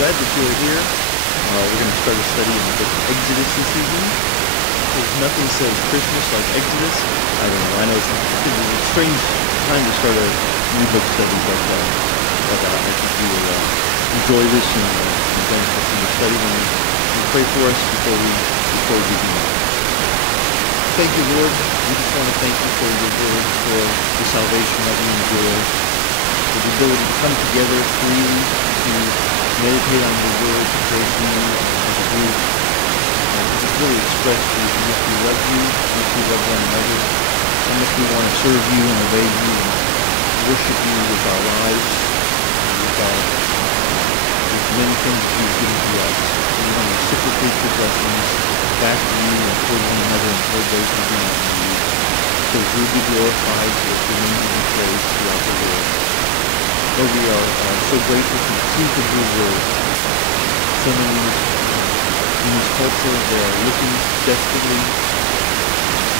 glad that you are here. We're going to start a study in the book of Exodus this evening. There's nothing says Christmas like Exodus. I don't know. I know it's a strange time to start a new book study, but I think you will enjoy this and benefit from the study. When we pray for us before we begin. Thank you, Lord. We just want to thank you for your word, for the salvation that we enjoy, for the ability to come together freely, to meditate on your word, to pray to you as a group, to really express how much we love you, how much we love one another, how much we want to serve you and obey you and worship you with our lives, with many things that you've given to us. We want to reciprocate your blessings back to you and toward one another and toward those who do not know you. So you will be glorified, so that your name will be praised throughout the world. Lord, we are so grateful for the truth of your word. So many in this culture, they are looking desperately,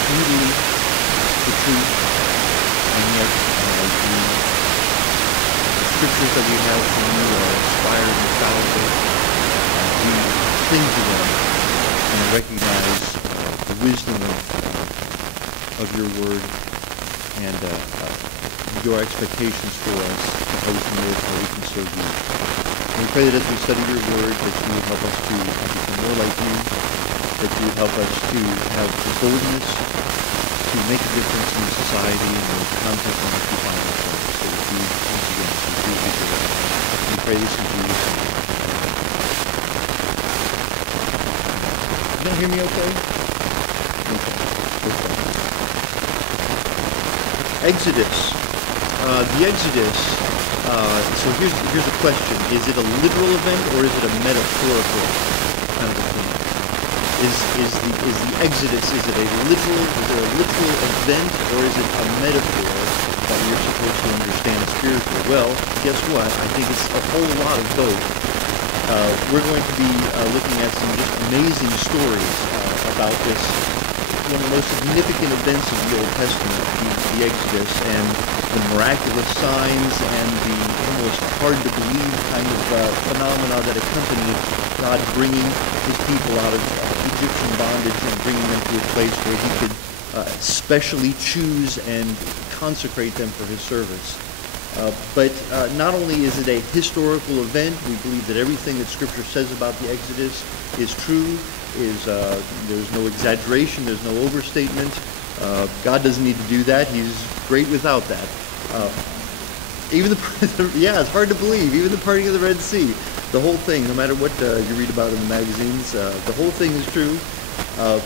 futilely for truth, and yet the scriptures that we have from you are inspired and infallible. We cling to them and recognize the wisdom of your word and your expectations for us, how we can live, how we can serve you. And we pray that as we study your word, that you would help us to become more like you, that you would help us to have the boldness to make a difference in society and the context in which we find ourselves. So that you, once again, can do for us. We pray this in Jesus' name. You don't hear me okay? Exodus. The Exodus, so here's a question. Is it a literal event or is it a metaphorical kind of a thing? Is the Exodus, is it a literal event or is it a metaphor that we're supposed to understand spiritually? Well, guess what? I think it's a whole lot of both. We're going to be looking at some just amazing stories about this, one of the most significant events of the Old Testament, the Exodus, and the miraculous signs and the almost hard-to-believe kind of phenomena that accompanied God bringing his people out of Egyptian bondage and bringing them to a place where he could specially choose and consecrate them for his service. But not only is it a historical event, we believe that everything that Scripture says about the Exodus is true, there's no exaggeration, there's no overstatement. God doesn't need to do that. He's great without that. Even it's hard to believe, even the parting of the Red Sea, the whole thing, no matter what you read about in the magazines, the whole thing is true.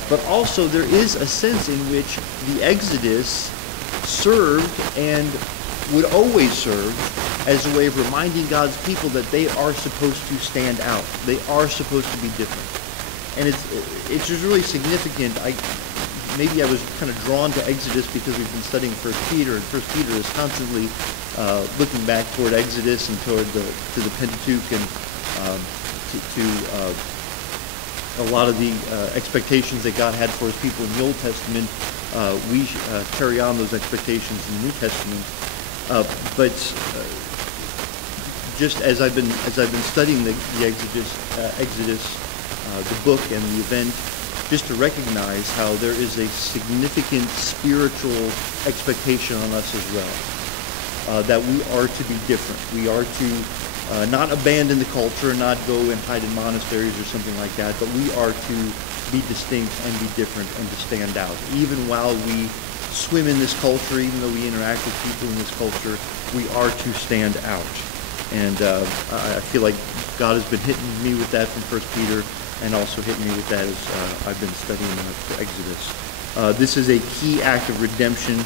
But also there is a sense in which the Exodus served and would always serve as a way of reminding God's people that they are supposed to stand out. They are supposed to be different. And it's just really significant. Maybe I was kind of drawn to Exodus because we've been studying 1 Peter, and 1 Peter is constantly looking back toward Exodus and toward to the Pentateuch and to a lot of the expectations that God had for his people in the Old Testament. We carry on those expectations in the New Testament. But just as I've been studying the Exodus, the book and the event, just to recognize how there is a significant spiritual expectation on us as well, that we are to be different. We are to not abandon the culture, not go and hide in monasteries or something like that, but we are to be distinct and be different and to stand out. Even while we swim in this culture, even though we interact with people in this culture, we are to stand out. And I feel like God has been hitting me with that from 1 Peter and also hitting me with that as I've been studying Exodus. This is a key act of redemption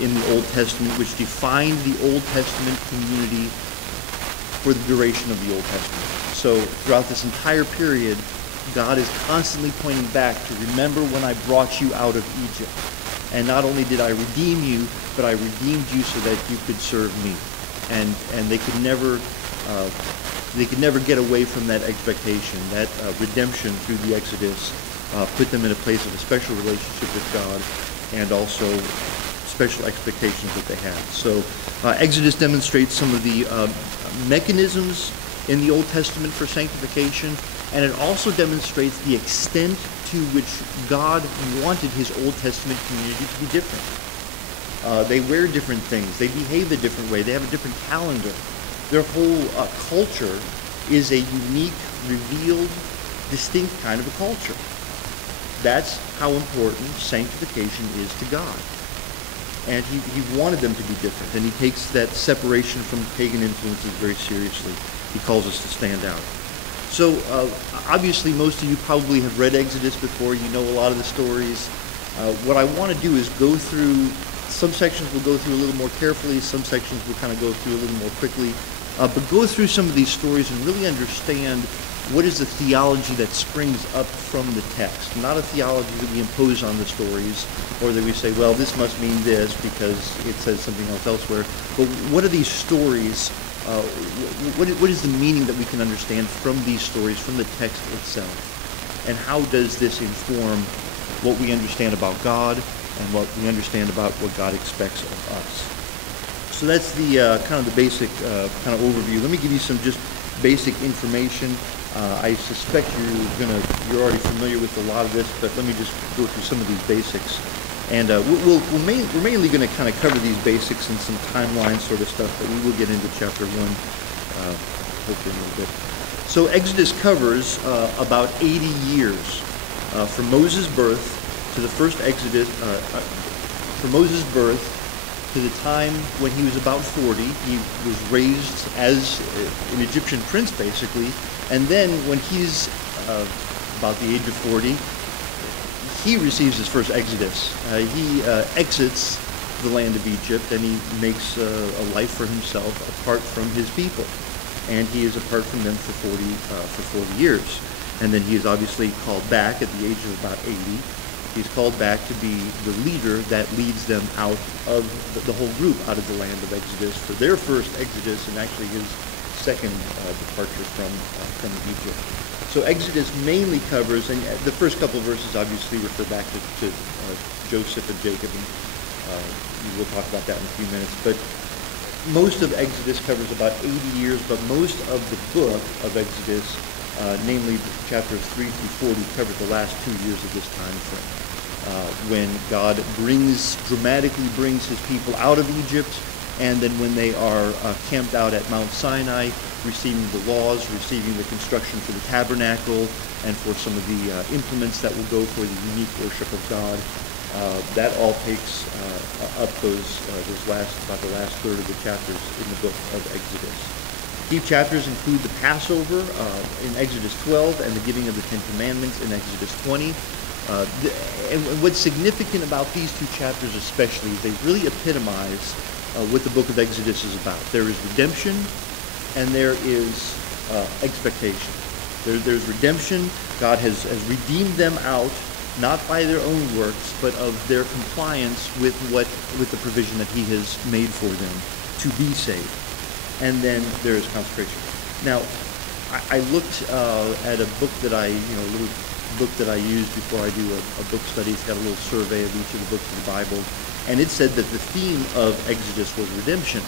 in the Old Testament, which defined the Old Testament community for the duration of the Old Testament. So throughout this entire period, God is constantly pointing back to remember when I brought you out of Egypt. And not only did I redeem you, but I redeemed you so that you could serve me. And they could never get away from that expectation. That redemption through the Exodus put them in a place of a special relationship with God and also special expectations that they had. So Exodus demonstrates some of the mechanisms in the Old Testament for sanctification, and it also demonstrates the extent to which God wanted his Old Testament community to be different. They wear different things. They behave a different way. They have a different calendar. Their whole culture is a unique, revealed, distinct kind of a culture. That's how important sanctification is to God. And he wanted them to be different. And he takes that separation from pagan influences very seriously. He calls us to stand out. So obviously most of you probably have read Exodus before. You know a lot of the stories. What I want to do is go through, some sections we'll go through a little more carefully, some sections we'll kind of go through a little more quickly. But go through some of these stories and really understand what is the theology that springs up from the text. Not a theology that we impose on the stories, or that we say, well, this must mean this because it says something else elsewhere. But what are these stories? What is the meaning that we can understand from these stories, from the text itself? And how does this inform what we understand about God and what we understand about what God expects of us? So that's the kind of the basic kind of overview. Let me give you some just basic information. I suspect you're already familiar with a lot of this, but let me just go through some of these basics. And we're mainly going to kind of cover these basics and some timeline sort of stuff, but we will get into chapter 1 hopefully in a little bit. So Exodus covers about 80 years from Moses' birth to the first Exodus, from Moses' birth to the time when he was about 40. He was raised as an Egyptian prince, basically. And then when he's about the age of 40, he receives his first Exodus. He exits the land of Egypt, and he makes a life for himself apart from his people. And he is apart from them for 40 years. And then he is obviously called back at the age of about 80. He's called back to be the leader that leads them out of the whole group out of the land of Exodus for their first Exodus, and actually his second departure from Egypt. So Exodus mainly covers, and the first couple of verses obviously refer back to Joseph and Jacob, and we'll talk about that in a few minutes. But most of Exodus covers about 80 years, but most of the book of Exodus, namely chapters 3 through 40, cover the last 2 years of this time frame, when God dramatically brings his people out of Egypt, and then when they are camped out at Mount Sinai, receiving the laws, receiving the construction for the tabernacle, and for some of the implements that will go for the unique worship of God. That all takes up about the last third of the chapters in the book of Exodus. Key chapters include the Passover in Exodus 12 and the giving of the Ten Commandments in Exodus 20. And what's significant about these two chapters especially is they really epitomize what the book of Exodus is about. There is redemption and there is expectation. There's redemption. God has redeemed them out, not by their own works, but of their compliance with the provision that he has made for them to be saved. And then there is consecration. Now, I looked at a book that a little book that I use before I do a book study. It's got a little survey of each of the books of the Bible, and it said that the theme of Exodus was redemption,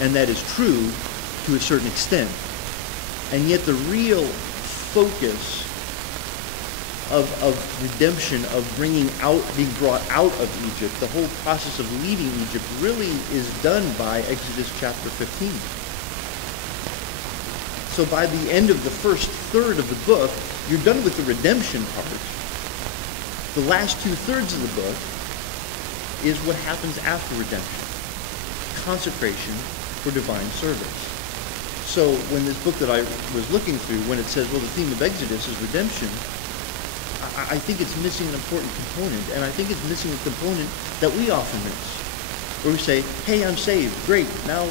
and that is true to a certain extent. And yet the real focus of redemption, of being brought out of Egypt, the whole process of leaving Egypt really is done by Exodus chapter 15. So by the end of the first third of the book, you're done with the redemption part. The last 2/3 of the book is what happens after redemption. Consecration for divine service. So when this book that I was looking through, when it says, well, the theme of Exodus is redemption, I think it's missing an important component, and I think it's missing a component that we often miss. Where we say, hey, I'm saved, great, now,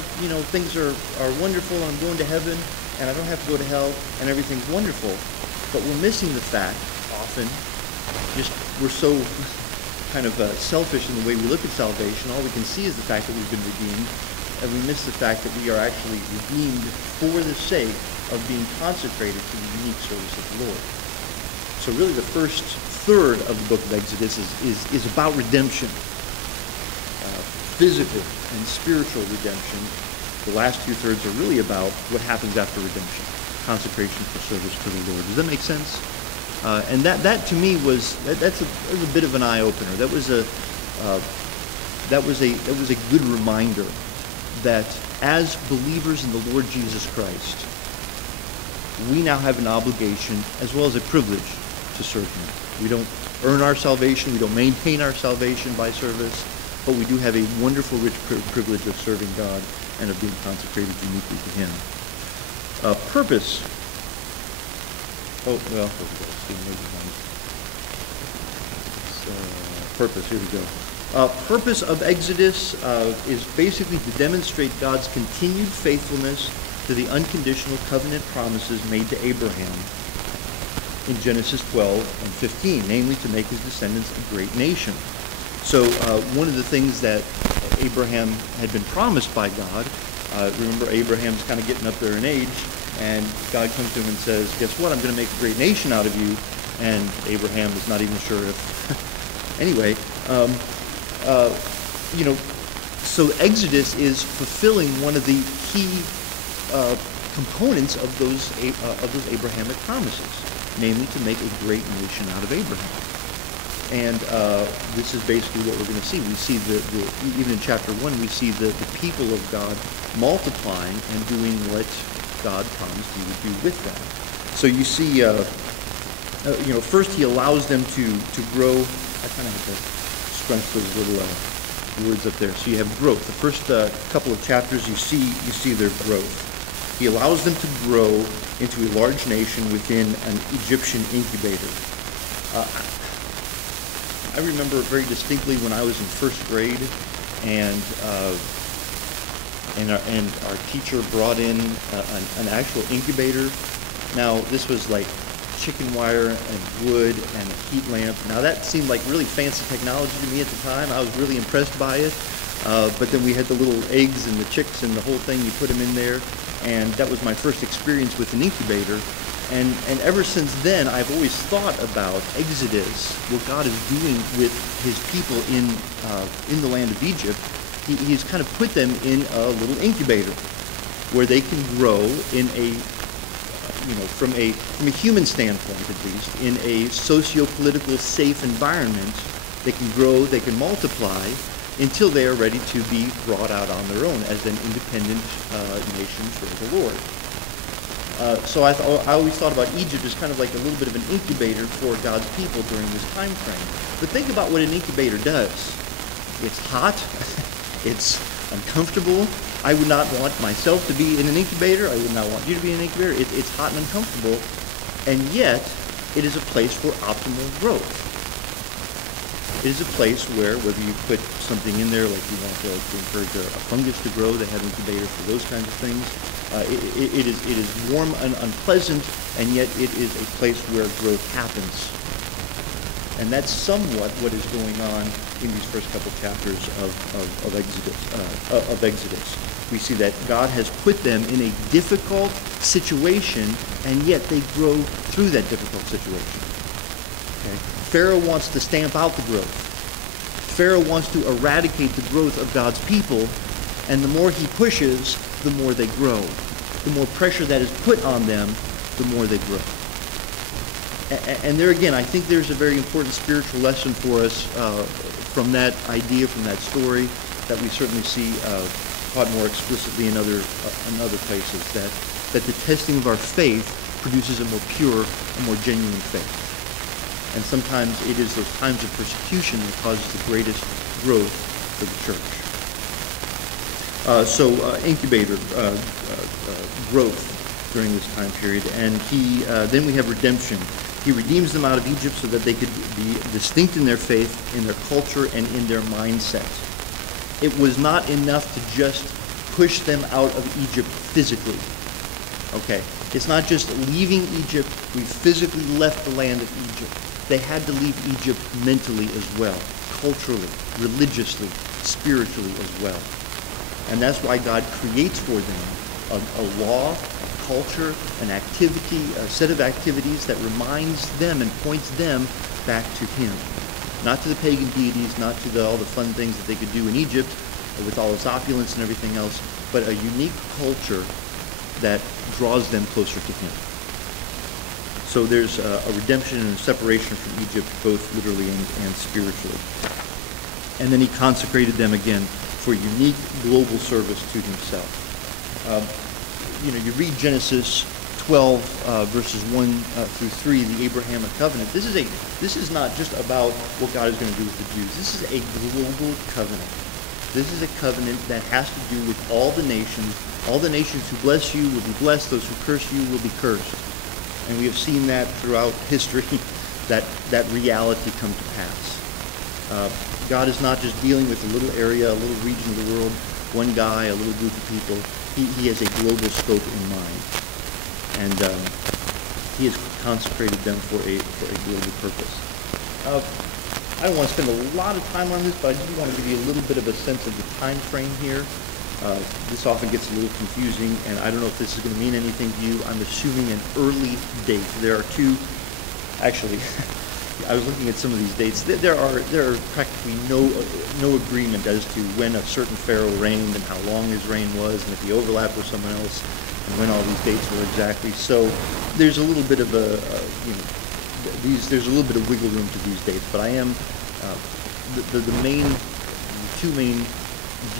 things are wonderful, and I'm going to heaven, and I don't have to go to hell, and everything's wonderful. But we're missing the fact, often, we're so kind of selfish in the way we look at salvation. All we can see is the fact that we've been redeemed, and we miss the fact that we are actually redeemed for the sake of being consecrated to the unique service of the Lord. So really the first third of the book of Exodus is about redemption, physical and spiritual redemption, The last two-thirds are really about what happens after redemption, consecration for service to the Lord. Does that make sense? And that to me that's a bit of an eye-opener. That was a good reminder that as believers in the Lord Jesus Christ, we now have an obligation as well as a privilege to serve Him. We don't earn our salvation, we don't maintain our salvation by service, but we do have a wonderful, rich privilege of serving God and of being consecrated uniquely to Him. Purpose. Oh, well, purpose, here we go. Purpose of Exodus is basically to demonstrate God's continued faithfulness to the unconditional covenant promises made to Abraham in Genesis 12 and 15, namely to make his descendants a great nation. So one of the things that Abraham had been promised by God, remember Abraham's kind of getting up there in age, and God comes to him and says, guess what, I'm going to make a great nation out of you. And Abraham is not even sure if... Anyway, so Exodus is fulfilling one of the key components of those Abrahamic promises, namely to make a great nation out of Abraham. And this is basically what we're going to see. We see even in chapter 1, we see the people of God multiplying and doing what God promised He would do with them. So you see, first He allows them to grow. I kind of have to scrunch those little words up there. So you have growth. The first couple of chapters, you see their growth. He allows them to grow into a large nation within an Egyptian incubator. I remember very distinctly when I was in first grade, and our teacher brought in an actual incubator. Now this was like chicken wire and wood and a heat lamp. Now that seemed like really fancy technology to me at the time. I was really impressed by it. But then we had the little eggs and the chicks and the whole thing. You put them in there, and that was my first experience with an incubator. And ever since then, I've always thought about Exodus, what God is doing with His people in the land of Egypt. He's kind of put them in a little incubator where they can grow in a, from a human standpoint at least, in a socio-political safe environment. They can grow, they can multiply until they are ready to be brought out on their own as an independent nation for the Lord. So I always thought about Egypt as kind of like a little bit of an incubator for God's people during this time frame. But think about what an incubator does. It's hot. It's uncomfortable. I would not want myself to be in an incubator. I would not want you to be in an incubator. It's hot and uncomfortable. And yet, it is a place for optimal growth. It is a place where, whether you put something in there, like you want to encourage a fungus to grow, they have incubators for those kinds of things. It is warm and unpleasant, and yet it is a place where growth happens. And that's somewhat what is going on in these first couple chapters of Exodus. We see that God has put them in a difficult situation, and yet they grow through that difficult situation. Okay? Pharaoh wants to stamp out the growth. Pharaoh wants to eradicate the growth of God's people, and the more he pushes, the more they grow. The more pressure that is put on them, the more they grow. And there again, I think there's a very important spiritual lesson for us from that idea, from that story, that we certainly see taught more explicitly in other places, that the testing of our faith produces a more pure, a more genuine faith. And sometimes it is those times of persecution that causes the greatest growth for the church. Incubator growth during this time period. And then we have redemption. He redeems them out of Egypt so that they could be distinct in their faith, in their culture, and in their mindset. It was not enough to just push them out of Egypt physically. Okay, it's not just leaving Egypt. We physically left the land of Egypt. They had to leave Egypt mentally as well, culturally, religiously, spiritually as well. And that's why God creates for them a law, a culture, an activity, a set of activities that reminds them and points them back to Him. Not to the pagan deities, not to all the fun things that they could do in Egypt, with all its opulence and everything else, but a unique culture that draws them closer to him. So there's a redemption and a separation from Egypt, both literally and spiritually. And then he consecrated them again for unique global service to himself. You read Genesis 12, verses 1 through 3, the Abrahamic covenant. This is not just about what God is going to do with the Jews. This is a global covenant. This is a covenant that has to do with all the nations. All the nations who bless you will be blessed. Those who curse you will be cursed. And we have seen that throughout history, that reality come to pass. God is not just dealing with a little area, a little region of the world, one guy, a little group of people. He has a global scope in mind. And he has consecrated them for a global purpose. I don't want to spend a lot of time on this, but I do want to give you a little bit of a sense of the time frame here. This often gets a little confusing, and I don't know if this is going to mean anything to you. I'm assuming an early date. There are two, actually, I was looking at some of these dates. There are practically no agreement as to when a certain pharaoh reigned and how long his reign was, and if he overlapped with someone else, and when all these dates were exactly. So there's a little bit of there's a little bit of wiggle room to these dates. But I am the two main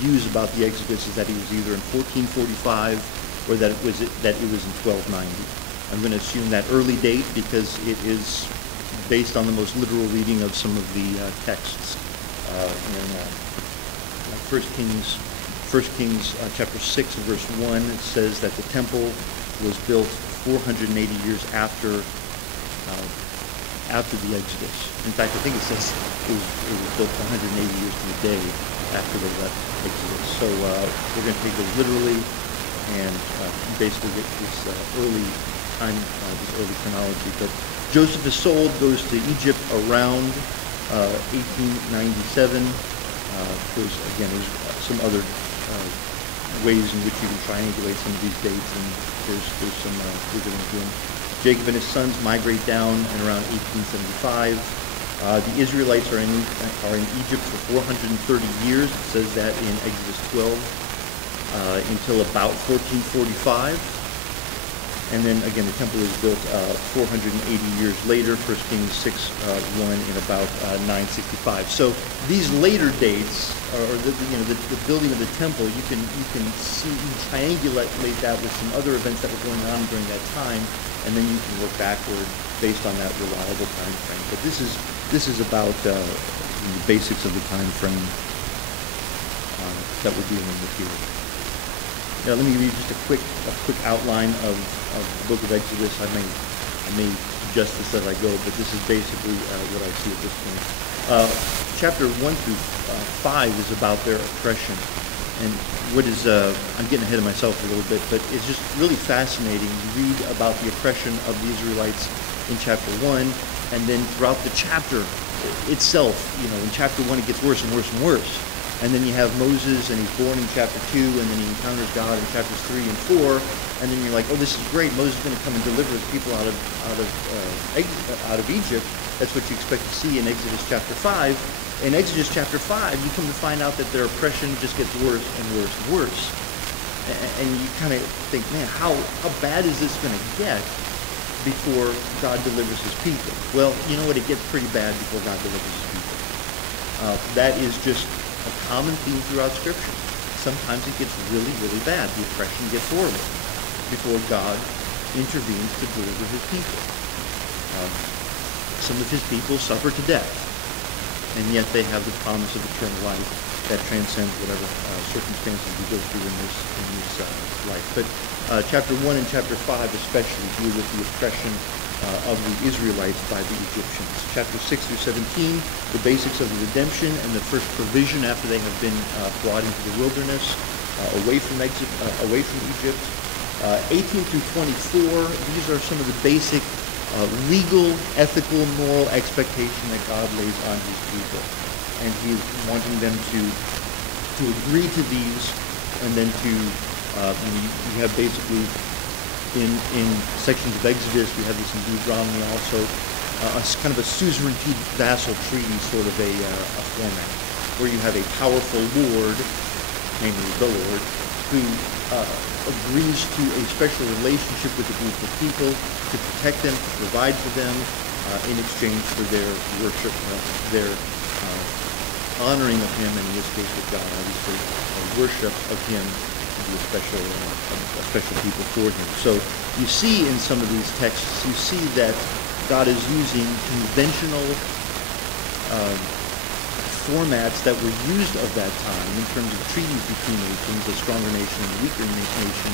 views about the Exodus is that he was either in 1445 or that it was in 1290. I'm going to assume that early date because it is based on the most literal reading of some of the texts in 1 Kings chapter 6 and verse 1. It says that the temple was built 480 years after the Exodus. In fact, I think it says it was built 180 years to the day after they left Exodus. So we're going to take it literally and basically get this early time, this early chronology. But Joseph is sold, goes to Egypt around 1897. There's some other ways in which you can triangulate some of these dates, and there's some wiggle room. Jacob and his sons migrate down in around 1875. The Israelites are in Egypt for 430 years. It says that in Exodus 12 until about 1445. And then again, the temple is built 480 years later, 1 Kings 6, 1 in about 965. So these later dates, or the building of the temple, you can see, you triangulate that with some other events that were going on during that time, and then you can work backward based on that reliable time frame. But this is about the basics of the time frame that we're dealing with here. Now, let me give you just a quick outline of the book of Exodus. I may adjust this as I go, but this is basically what I see at this point. Chapter 1 through 5 is about their oppression. And what is, I'm getting ahead of myself a little bit, but it's just really fascinating. You read about the oppression of the Israelites in chapter 1, and then throughout the chapter itself, in chapter 1 it gets worse and worse and worse. And then you have Moses, and he's born in chapter 2, and then he encounters God in chapters 3 and 4, and then you're like, oh, this is great. Moses is going to come and deliver his people out of Egypt. That's what you expect to see in Exodus chapter 5. In Exodus chapter 5, you come to find out that their oppression just gets worse and worse and worse. And you kind of think, man, how bad is this going to get before God delivers his people? Well, you know what? It gets pretty bad before God delivers his people. That is just a common theme throughout Scripture. Sometimes it gets really, really bad. The oppression gets horrible before God intervenes to deliver his people. Some of his people suffer to death, and yet they have the promise of eternal life that transcends whatever circumstances we go through in this life. But chapter 1 and chapter 5 especially deal with the oppression of the Israelites by the Egyptians. Chapter 6 through 17, the basics of the redemption and the first provision after they have been brought into the wilderness, away from Egypt. 18 through 24, these are some of the basic legal, ethical, moral expectation that God lays on his people. And he is wanting them to agree to these, and then to, you have basically in sections of Exodus, we have this in Deuteronomy also, a kind of a suzerainty vassal treaty sort of a format, where you have a powerful lord namely the Lord, who agrees to a special relationship with a group of people to protect them, to provide for them in exchange for their worship, their honoring of him, and in this case with God, obviously, worship of him to be a special people for him. So you see in some of these texts, you see that God is using conventional formats that were used of that time in terms of treaties between nations, a stronger nation and a weaker nation.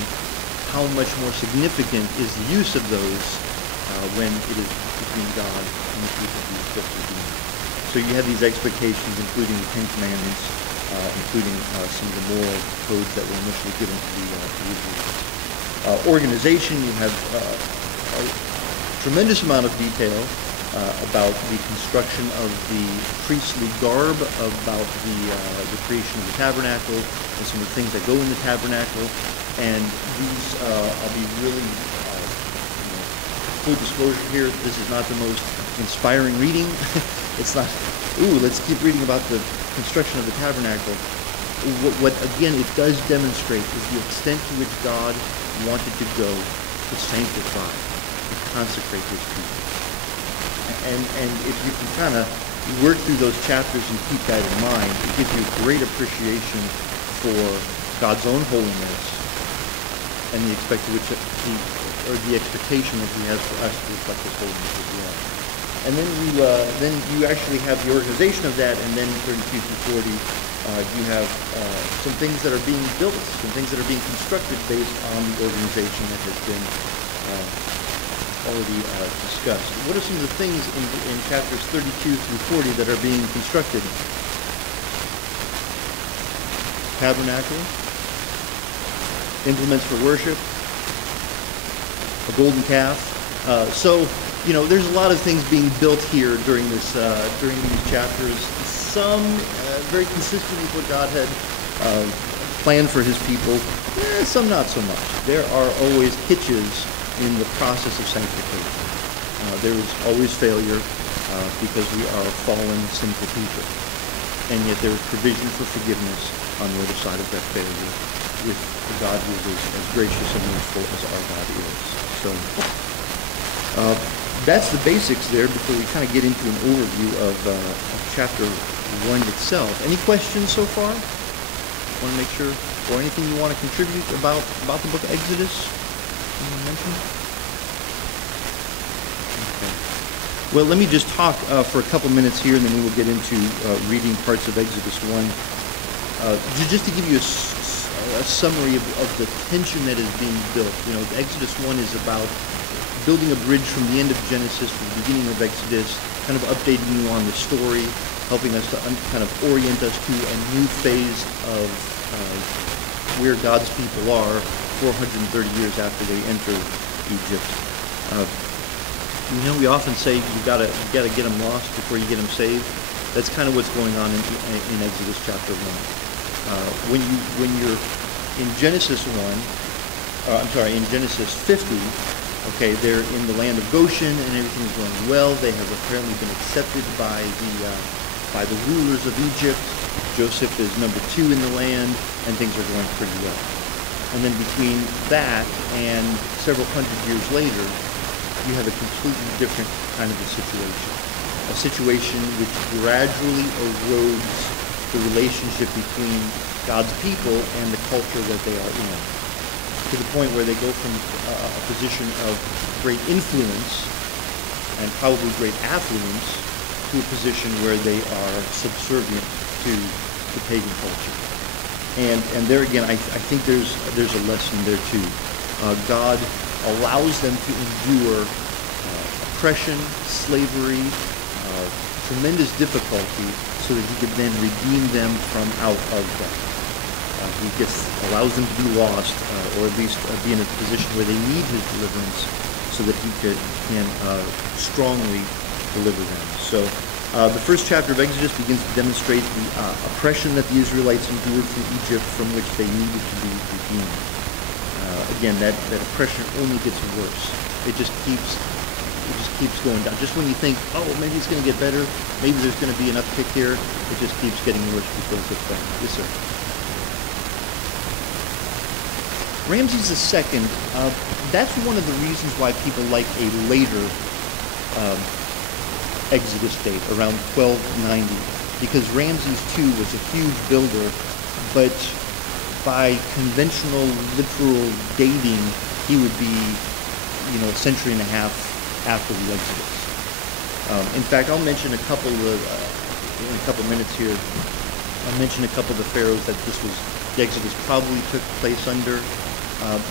How much more significant is the use of those when it is between God and the people who is just redeemed. So you have these expectations, including the Ten Commandments, including some of the moral codes that were initially given to the Israelites. Organization, you have a tremendous amount of detail about the construction of the priestly garb, about the creation of the tabernacle, and some of the things that go in the tabernacle. And these, I'll be really full disclosure here, this is not the most inspiring reading. It's not, let's keep reading about the construction of the tabernacle. What again, it does demonstrate is the extent to which God wanted to go to sanctify, to consecrate his people. And if you can kind of work through those chapters and keep that in mind, it gives you a great appreciation for God's own holiness and the expectation that he has for us to reflect his holiness as well. And then you actually have the organization of that, and then 32 through 40, you have some things that are being built, some things that are being constructed based on the organization that has been already discussed. What are some of the things in chapters 32 through 40 that are being constructed? Tabernacle, implements for worship, a golden calf. There's a lot of things being built here during these chapters. Some very consistent with what God had planned for his people. Some not so much. There are always hitches in the process of sanctification. There is always failure because we are fallen, sinful people. And yet there is provision for forgiveness on the other side of that failure with a God who is as gracious and merciful as our God is. So that's the basics there before we kind of get into an overview of chapter 1 itself. Any questions so far? Want to make sure, or anything you want to contribute about the book of Exodus? Okay. Well, let me just talk for a couple minutes here, and then we will get into reading parts of Exodus 1. Just to give you a summary of the tension that is being built. Exodus 1 is about building a bridge from the end of Genesis to the beginning of Exodus, kind of updating you on the story, helping us to kind of orient us to a new phase of where God's people are 430 years after they enter Egypt. We often say you gotta get them lost before you get them saved. That's kind of what's going on in Exodus chapter 1. When you're in Genesis 50, okay, they're in the land of Goshen and everything is going well. They have apparently been accepted by the rulers of Egypt. Joseph is number 2 in the land, and things are going pretty well. And then between that and several hundred years later, you have a completely different kind of a situation which gradually erodes the relationship between God's people and the culture that they are in, to the point where they go from a position of great influence and probably great affluence to a position where they are subservient to the pagan culture. And there again, I think there's a lesson there too. God allows them to endure oppression, slavery, tremendous difficulty, so that he could then redeem them from out of that. He allows them to be lost, or at least be in a position where they need his deliverance, so that he can strongly deliver them. So the first chapter of Exodus begins to demonstrate the oppression that the Israelites endured from Egypt, from which they needed to be redeemed. Again, that oppression only gets worse. It just keeps going down. Just when you think, maybe it's going to get better, maybe there's going to be an uptick here, it just keeps getting worse before it gets better. Yes, sir. Ramses II, that's one of the reasons why people like a later um, Exodus date, around 1290, because Ramses II was a huge builder, but by conventional literal dating, he would be, a century and a half after the Exodus. In fact, I'll mention a couple of, in a couple minutes here, I'll mention a couple of the pharaohs that the Exodus probably took place under.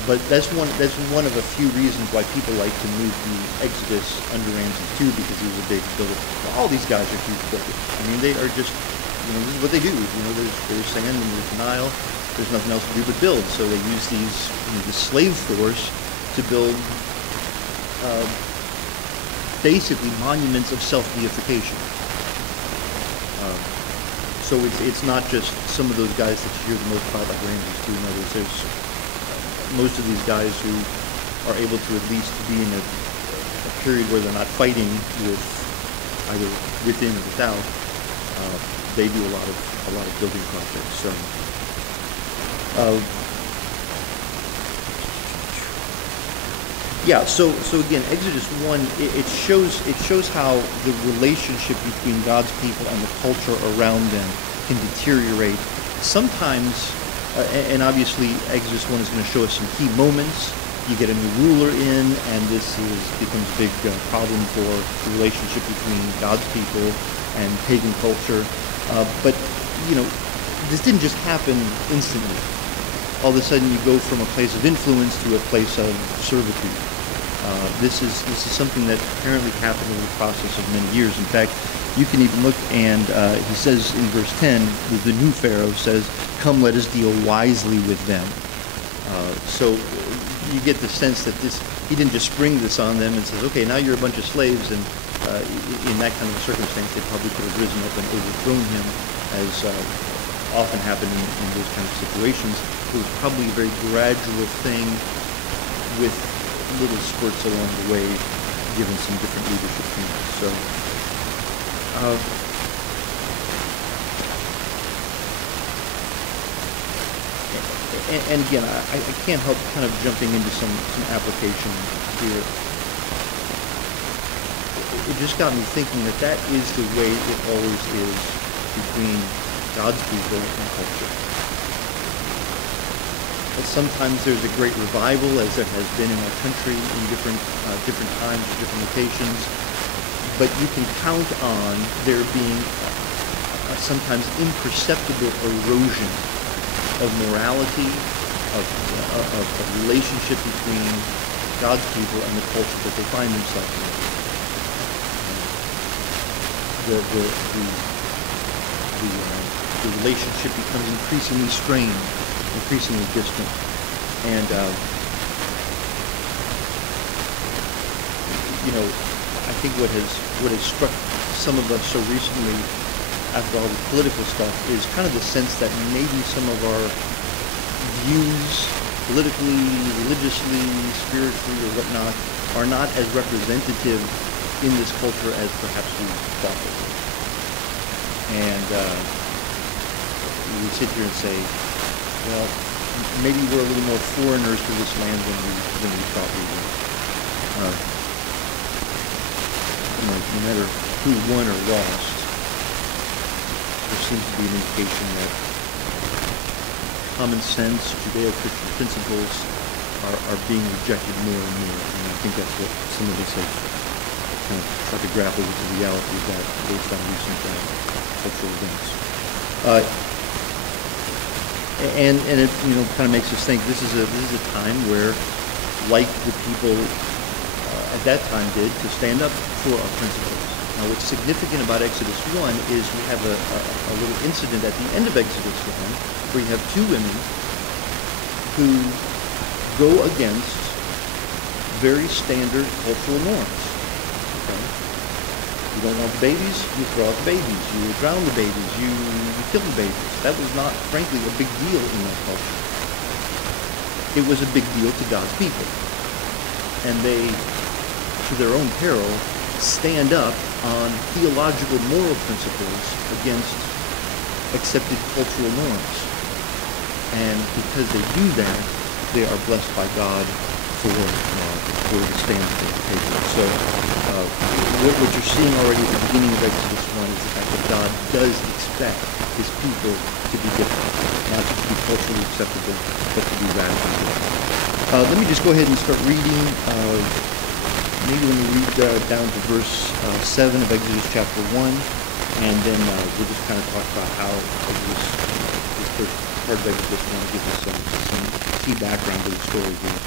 But that's one of a few reasons why people like to move the Exodus under Ramses II, because he was a big builder. All these guys are huge builders. I mean, they are just, this is what they do. There's sand and there's the Nile. There's nothing else to do but build. So they use the slave force to build basically monuments of self-deification. So it's not just some of those guys that you hear the most about, like Ramses II and others. There's most of these guys who are able to at least be in a period where they're not fighting with either within or without. They do a lot of building projects. So, So again, Exodus 1 it shows how the relationship between God's people and the culture around them can deteriorate. Sometimes. And obviously, Exodus 1 is going to show us some key moments. You get a new ruler in, and this becomes a big problem for the relationship between God's people and pagan culture. But this didn't just happen instantly. All of a sudden, you go from a place of influence to a place of servitude. This is something that apparently happened over the process of many years. In fact, you can even look, and he says in verse 10, the new Pharaoh says, "Come, let us deal wisely with them." So you get the sense that he didn't just spring this on them and says, "Okay, now you're a bunch of slaves," and in that kind of a circumstance, they probably could have risen up and overthrown him, as often happened in those kind of situations. It was probably a very gradual thing with little spurts along the way, given some different leadership teams. So, and again, I can't help kind of jumping into some application here. It just got me thinking that is the way it always is between God's people and culture. But sometimes there's a great revival, as there has been in our country in different times, different locations. But you can count on there being sometimes imperceptible erosion of morality, of relationship between God's people and the culture that they find themselves in. The relationship becomes increasingly strained, increasingly distant, and I think what has struck some of us so recently, after all the political stuff, is kind of the sense that maybe some of our views, politically, religiously, spiritually, or whatnot, are not as representative in this culture as perhaps we thought they were. And we sit here and say, well, maybe we're a little more foreigners to this land than we thought we were. No matter who won or lost, there seems to be an indication that common sense, Judeo-Christian principles are being rejected more and more. And I think that's what some of us have kind of tried to grapple with the reality of that based on recent cultural events. And it kind of makes us think this is a time where, like the people at that time did, to stand up for our principles. Now, what's significant about Exodus 1 is we have a little incident at the end of Exodus 1 where you have two women who go against very standard cultural norms. Okay? You don't want the babies, you throw out the babies. You drown the babies, you kill the babies. That was not, frankly, a big deal in that culture. It was a big deal to God's people. And they, to their own peril, stand up on theological moral principles against accepted cultural norms. And because they do that, they are blessed by God for the stands that they take. So what you're seeing already at the beginning of Exodus 1 is the fact that God does expect his people to be different, not just to be culturally acceptable, but to be radically different. Let me just go ahead and start reading. Maybe let me read down to verse 7 of Exodus chapter 1, and then we'll just kind of talk about how this first part of Exodus 1 gives us some key background to the story here.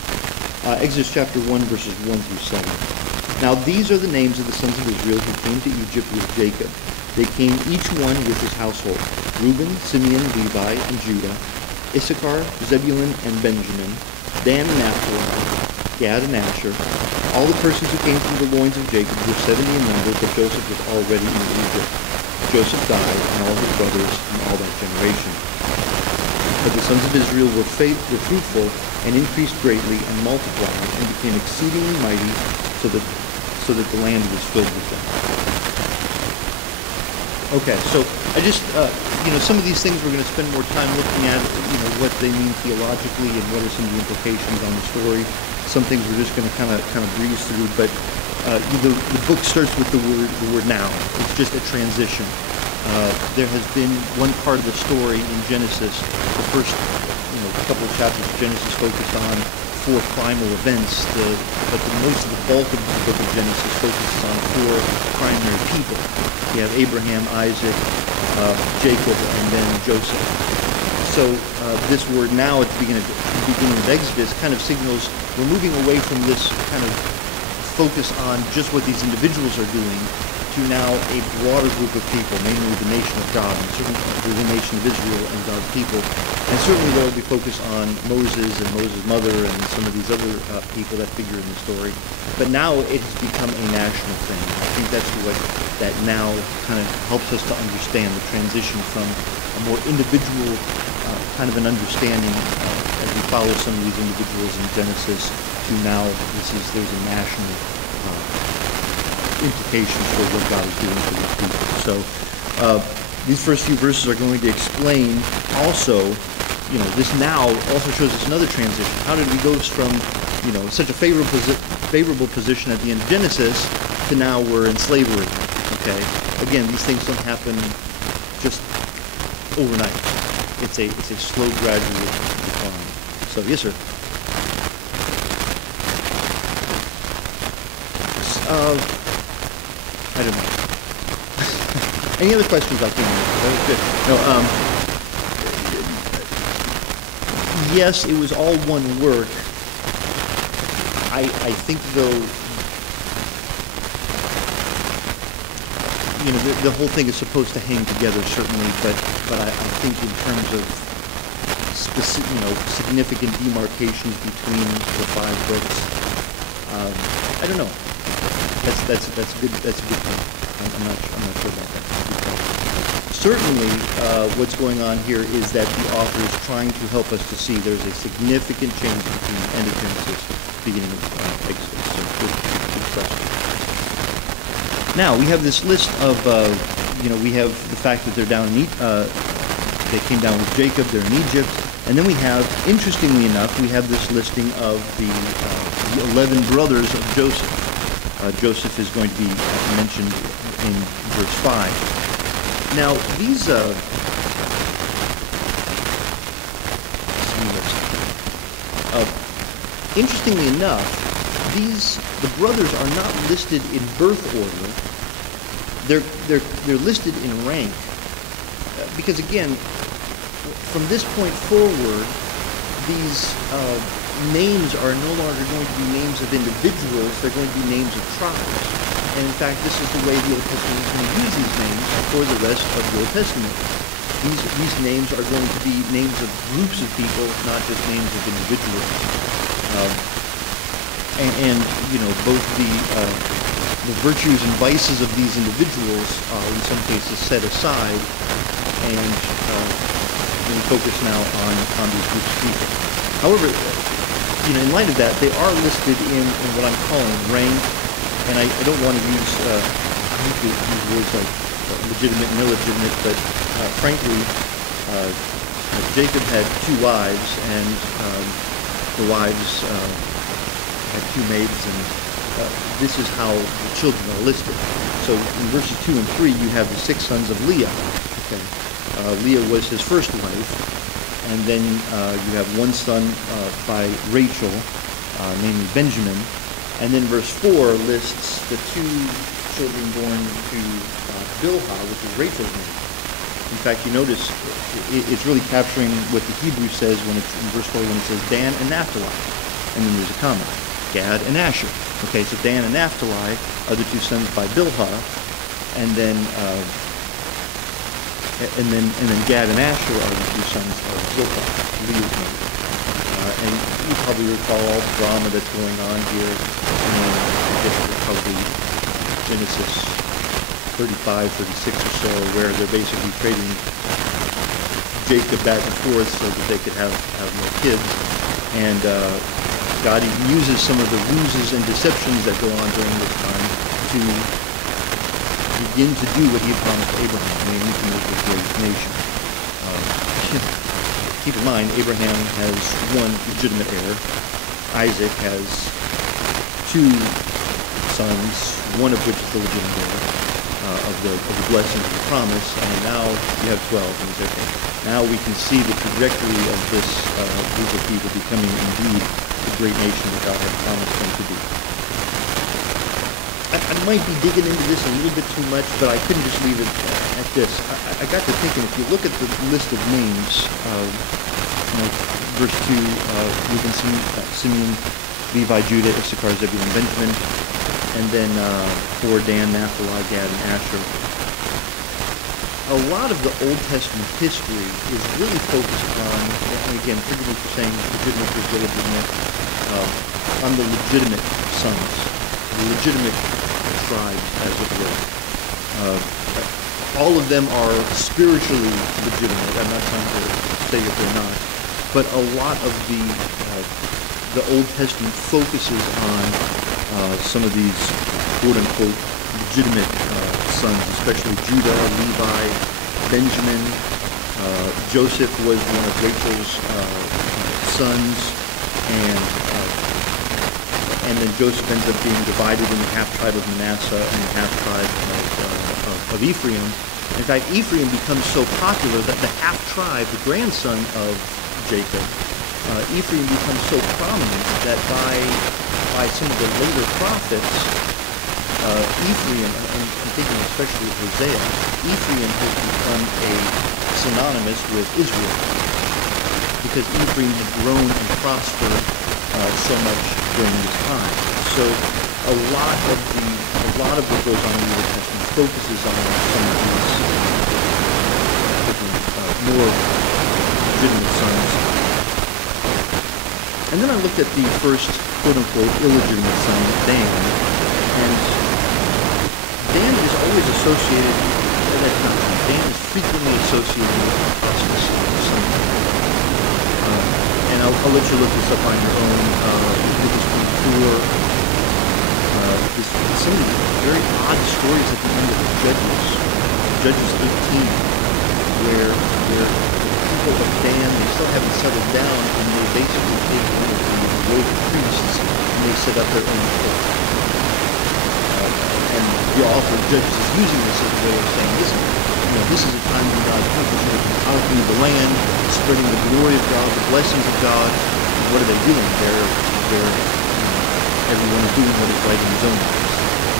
Exodus chapter 1, verses 1 through 7. Now these are the names of the sons of Israel who came to Egypt with Jacob. They came each one with his household: Reuben, Simeon, Levi, and Judah, Issachar, Zebulun, and Benjamin, Dan and Naphtali, Gad and Asher. All the persons who came from the loins of Jacob were 70 in number, but Joseph was already in Egypt. Joseph died, and all his brothers, and all that generation. But the sons of Israel were fruitful, and increased greatly, and multiplied, and became exceedingly mighty, so that the land was filled with them. Okay, so I just, some of these things we're going to spend more time looking at, what they mean theologically, and what are some of the implications on the story. Some things we're just going to kind of breeze through, but the book starts with the word now. It's just a transition. There has been one part of the story in Genesis, the first couple of chapters of Genesis focused on 4 primal events, but most of the bulk of the book of Genesis focuses on 4 primary people. You have Abraham, Isaac, Jacob, and then Joseph. So this word now at the beginning of Exodus kind of signals we're moving away from this kind of focus on just what these individuals are doing to now a broader group of people, namely the nation of God, and certainly the nation of Israel and God's people. And certainly there will be focus on Moses and Moses' mother and some of these other people that figure in the story. But now it has become a national thing. I think that's what that now kind of helps us to understand the transition from a more individual kind of an understanding as we follow some of these individuals in Genesis to now there's a national implications for what God is doing for these people. So these first few verses are going to explain also, this now also shows us another transition. How did we go from, such a favorable position at the end of Genesis to now we're in slavery? Okay. Again, these things don't happen just overnight. It's a slow, gradual decline. So yes, sir. I don't know. Any other questions I can answer? That was good. No, yes, it was all one work. I think, though, the whole thing is supposed to hang together, certainly, but I think in terms of significant demarcations between the 5 books, I don't know. That's a good point. I'm not sure about that. Certainly, what's going on here is that the author is trying to help us to see there's a significant change between the end of Genesis, beginning of Exodus. So good question. Now we have this list of, we have the fact that they're down in they came down with Jacob. They're in Egypt, and then we have, interestingly enough, we have this listing of the 11 brothers of Joseph. Joseph is going to be mentioned in verse 5. Now, these, interestingly enough, the brothers are not listed in birth order. They're listed in rank, because again, from this point forward, these names are no longer going to be names of individuals, they're going to be names of tribes. And in fact, this is the way the Old Testament is going to use these names for the rest of the Old Testament. These names are going to be names of groups of people, not just names of individuals. Both the virtues and vices of these individuals are in some cases set aside, and we focus now on these groups of people. However, in light of that, they are listed in what I'm calling rank, and I don't want to use words like legitimate and illegitimate, but frankly, Jacob had 2 wives, and the wives had two maids, and this is how the children are listed. So in verses 2 and 3, you have the 6 sons of Leah. Okay. Leah was his first wife, and then you have one son by Rachel, namely Benjamin, and then verse 4 lists the 2 children born to Bilhah, which is Rachel's name. In fact, you notice it's really capturing what the Hebrew says when it's in verse 4 when it says Dan and Naphtali, and then there's a comma, Gad and Asher. Okay, so Dan and Naphtali are the 2 sons by Bilhah, and then Gad and Asher are the 2 sons of Zilpah, Leah's mother. And you probably recall all the drama that's going on here. I guess it's probably Genesis 35, 36 or so, where they're basically trading Jacob back and forth so that they could have more kids. And God even uses some of the ruses and deceptions that go on during this time to begin to do what he promised Abraham, namely to make a great nation. Keep in mind, Abraham has one legitimate heir. Isaac has 2 sons, one of which is the legitimate heir of the blessing of the promise, and now you have 12. And it's okay. Now we can see the trajectory of this group of people becoming indeed the great nation that God had promised them to be. I might be digging into this a little bit too much, but I couldn't just leave it at this. I got to thinking, if you look at the list of names, verse 2, Reuben, Simeon, Levi, Judah, Issachar, Zebulun, Benjamin, and then 4, Dan, Naphtali, Gad, and Asher. A lot of the Old Testament history is really focused on, and again, forgive me for saying legitimate or illegitimate, on the legitimate sons, the legitimate tribes, as it were. All of them are spiritually legitimate. I'm not trying to say that they're not, but a lot of the Old Testament focuses on some of these quote-unquote legitimate sons, especially Judah, Levi, Benjamin. Joseph was one of Rachel's sons, and then Joseph ends up being divided in the half-tribe of Manasseh and the half-tribe of Ephraim. In fact, Ephraim becomes so popular that the half-tribe, the grandson of Jacob, Ephraim becomes so prominent that by some of the later prophets, Ephraim, and I'm thinking especially of Hosea, Ephraim has become synonymous with Israel, because Ephraim had grown and prospered so much during this time. So a lot of what goes on in the Old Testament focuses on some of these more legitimate sons. And then I looked at the first quote-unquote illegitimate son, Dan, and Dan is always associated, that's not true, Dan is frequently associated with apostasy of some kind. And I'll let you look this up on your own. Leviticus 24, some of these very odd stories at the end of Judges 18, where the people of Dan, they still haven't settled down, and they basically take one of the rogue priests, and they set up their own cult. And the author of Judges is using this as a way of saying, listen, this is a time when God's people should have been conquering the land, spreading the glory of God, the blessings of God. What are they doing? Everyone is doing what is right in his own eyes.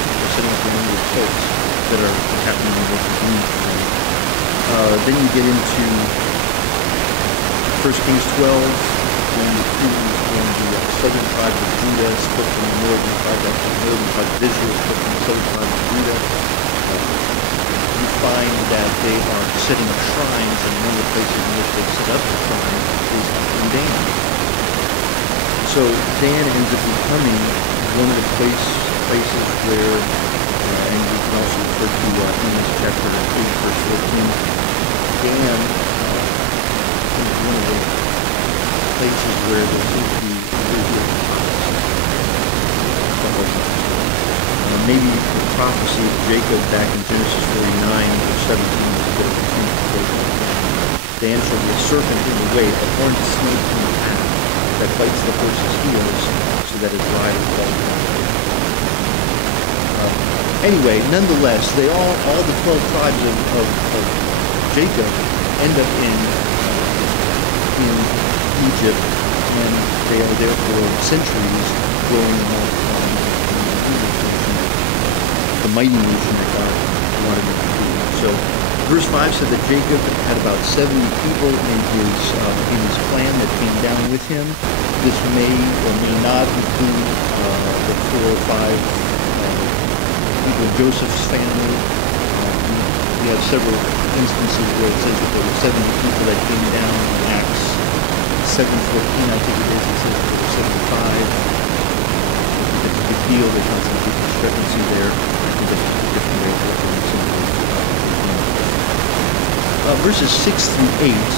They're setting up a number of cults that are happening in local communities. Then you get into 1 Kings 12, when the southern tribe of Judah split from the northern tribe of Israel, split from the southern tribe of Judah. You find that they are setting up shrines, and one of the places in which they set up the shrines is in Dan. So Dan ends up becoming one of the places where, and you can also refer to Amos chapter 8, verse 14, Dan is one of the places where there seems to be maybe the prophecy of Jacob back in Genesis 49, verse 17 is a bit of a Dan shall be a serpent in the way, a horned snake in the path. that bites the horse's heels so that his rider falls. Anyway, nonetheless, all the 12 tribes of Jacob end up in Egypt, and they are there for centuries, growing and multiplying the mighty nation that God wanted them to be. So, verse 5 said that Jacob had about 70 people in his clan that came down with him. This may or may not include the 4 or 5 people of Joseph's family. We have several instances where it says that there were 70 people that came down in Acts 7:14, I think it is. It says there were 75. It's a big deal. There's not some big discrepancy there. I think that's just a different way of looking at some of these. Verses 6 through 8,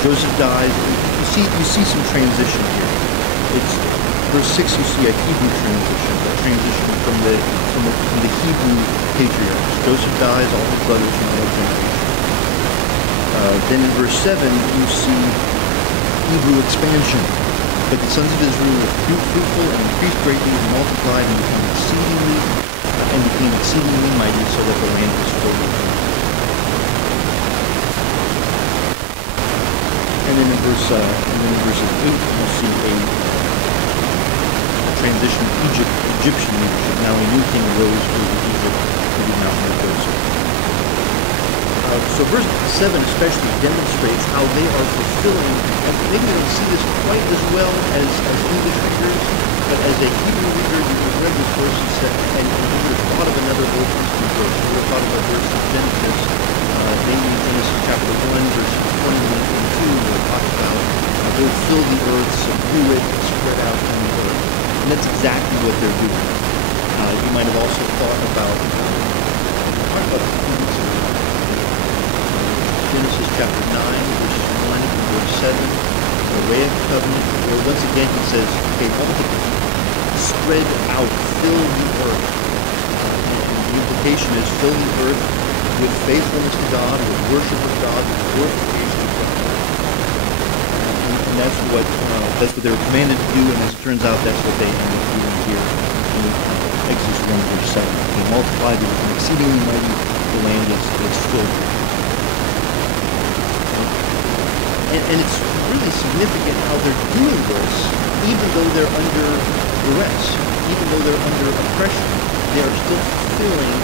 Joseph dies. You see some transition here. It's verse 6. You see a Hebrew transition from the Hebrew patriarchs. Joseph dies, all his brothers from that generation. Then in verse 7, you see Hebrew expansion. But the sons of Israel were fruitful and increased greatly and multiplied and became exceedingly mighty, so that the land was filled with them. And then in verse 8, you see a transition of Egyptian leadership. Now a new king arose over Egypt who did not know Joseph. So verse 7 especially demonstrates how they are fulfilling, and maybe you don't see this quite as well as English readers, but as a Hebrew reader, you would read this verse and you would have thought of another Old Testament verse. You would have thought of a verse in Genesis, maybe Genesis chapter 1, verses 21 and 22, where it talks about they'll fill the earth, subdue it, and spread out on the earth. And that's exactly what they're doing. You might have also thought about Genesis chapter 9, verses 1 and verse 7, the Noahic covenant, where once again he says, okay, multiply, spread out, fill the earth. And the implication is fill the earth with faithfulness to God, with worship of God, with glorification of God. And that's what they were commanded to do, and as it turns out, that's what they end up doing here in Exodus 1, verse 7. They multiplied, they became exceedingly mighty, the land is filled. And it's really significant how they're doing this, even though they're under duress, even though they're under oppression. They are still fulfilling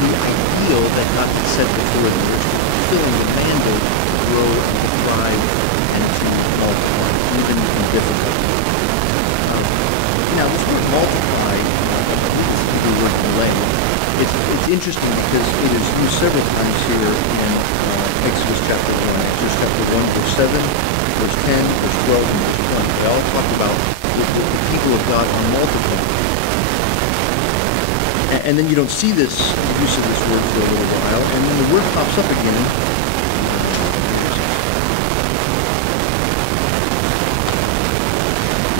the ideal that God had set before them. They're still fulfilling the mandate to grow and to thrive and to multiply, even in difficulty. Now, this word multiply, I believe it's the word delay. It's interesting because it is used several times here in Exodus chapter 1. Exodus chapter 1, verse 7, verse 10, verse 12, and verse 20. They all talk about the people of God are multiplying. And then you don't see this use of this word for a little while, and then the word pops up again.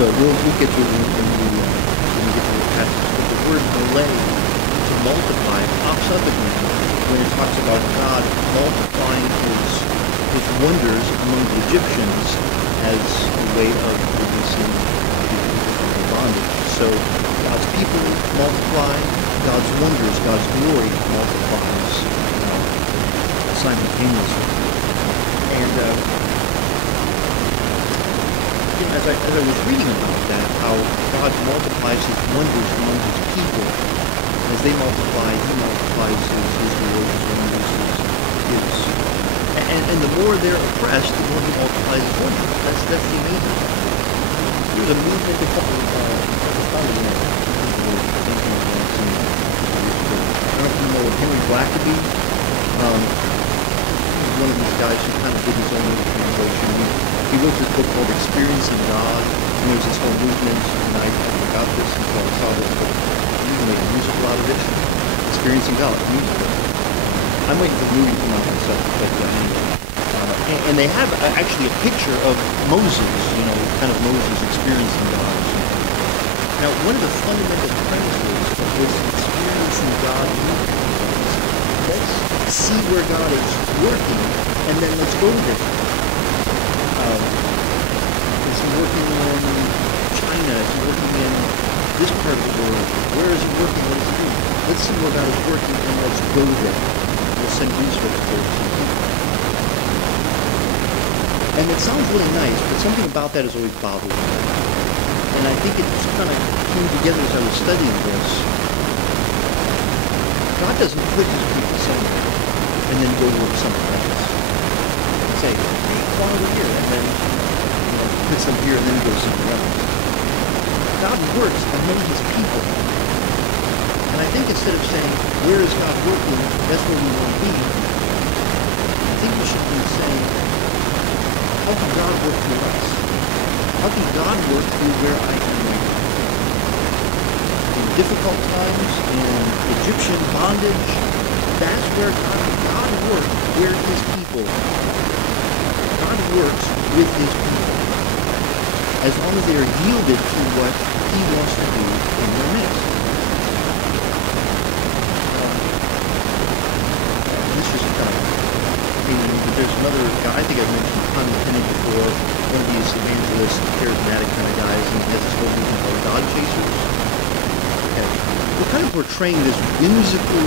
But we'll get to it when we get to the passage. But the word delay, to multiply, pops up again when it talks about God multiplying his wonders among the Egyptians as a way of releasing people from bondage. So God's people multiply, God's wonders, God's glory multiplies simultaneously. And as I was reading about that, how God multiplies his wonders among his people, as they multiply, he multiplies his glory, his wonders, his. And the more they're oppressed, the more he multiplies his wonders. That's the amazing thing. There's a movement that I don't know if Henry Blackaby, he's one of these guys who kind of did his own translation. He wrote this book called Experiencing God, and there's this whole movement, and I forgot this until I saw this book. He even made a musical out of it. Experiencing God, musical. I'm waiting for the movie to come out myself, but and they have actually a picture of Moses, kind of Moses experiencing God. Now, one of the fundamental premises of this experiencing God movement is let's see where God is working, and then let's go there. he working in China? Is he working in this part of the world? Where is he working? What is he doing? Let's see more about his working, and let's go there. We'll send research there to see people. And it sounds really nice, but something about that has always bothered me. And I think it just kind of came together as I was studying this. God doesn't put his people somewhere and then go work somewhere else. Say, hey, come on over here, and then puts them here and then goes somewhere else. God works among his people. And I think instead of saying, where is God working, that's where we want to be, I think we should be saying, how can God work through us? How can God work through where I am right now? In difficult times, in Egyptian bondage, that's where God works, where his people. God works with his people. As long as they are yielded to what he wants to do in their midst. This just there's another guy, I think I've mentioned Tom McKinnon before, one of these evangelist, charismatic kind of guys, and he has this whole movement called God Chasers. Okay. We're kind of portraying this whimsical,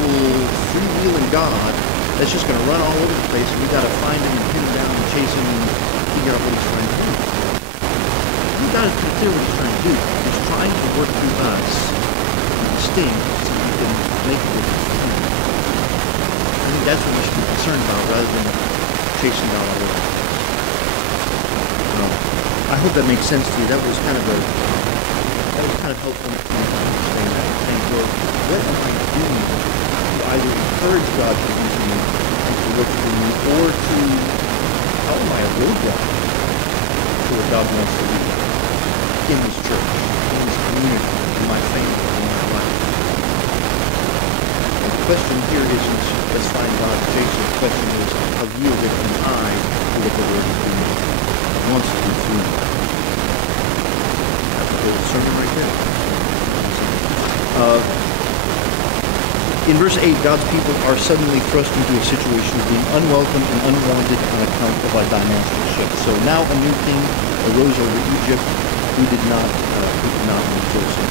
freewheeling God that's just going to run all over the place, and we got to find him and pin him down and chase him and figure out what he's trying to do. We've got to be clear what he's trying to do. He's trying to work through us with the sting so we can make it. I think that's what we should be concerned about rather than chasing down our way. I hope that makes sense to you. That was kind of helpful to understand that. Saying, well, what am I doing to either encourage God to use me and to work through me, or to how am I a roadblock to what God wants to do in this church, in this community, in my family, in my life? And the question here isn't let's find God Jason. The question is how yielded am I to what the Lord is doing, wants to do through me. That's a little sermon right there. In verse 8, God's people are suddenly thrust into a situation of being unwelcome and unwanted on account of our dynastic. So now a new king arose over Egypt who did not need Joseph.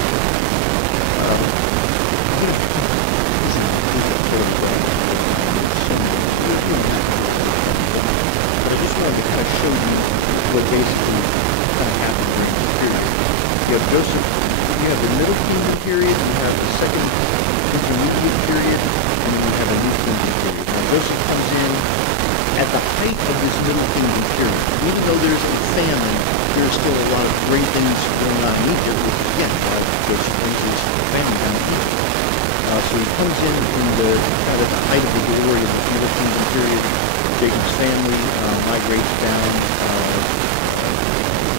But I just wanted to kind of show you what basically kind of happened during this period. You have Joseph, you have the Middle Kingdom period, you have the Second Intermediate period, and then you have a New Kingdom period. Now Joseph comes in at the height of this Middle Kingdom period. Even though there's a famine, there's still a lot of great things going on in Egypt, which is, again, why Joseph brings his family down to Egypt. So he comes in the kind of at the height of the glory of the Middle Kingdom period. Jacob's family migrates down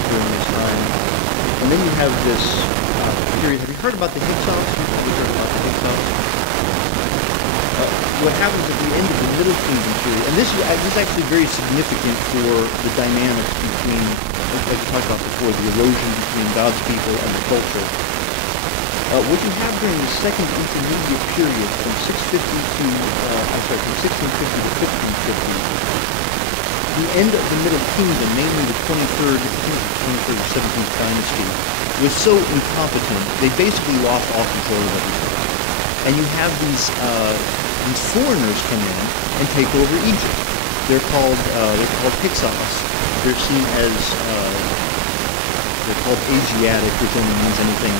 during this time. And then you have this period. Have you heard about the Hyksos? Have you heard about the Hyksos? What happens at the end of the Middle Kingdom period, and this is actually very significant for the dynamics between, like we talked about before, the erosion between God's people and the culture. What you have during the Second Intermediate period, from 1650 to 1550, the end of the Middle Kingdom, namely the 23rd or 17th dynasty, was so incompetent, they basically lost all control of everything. And you have these foreigners come in and take over Egypt. They're called Hyksos. They're seen as they're called Asiatic, which only means anything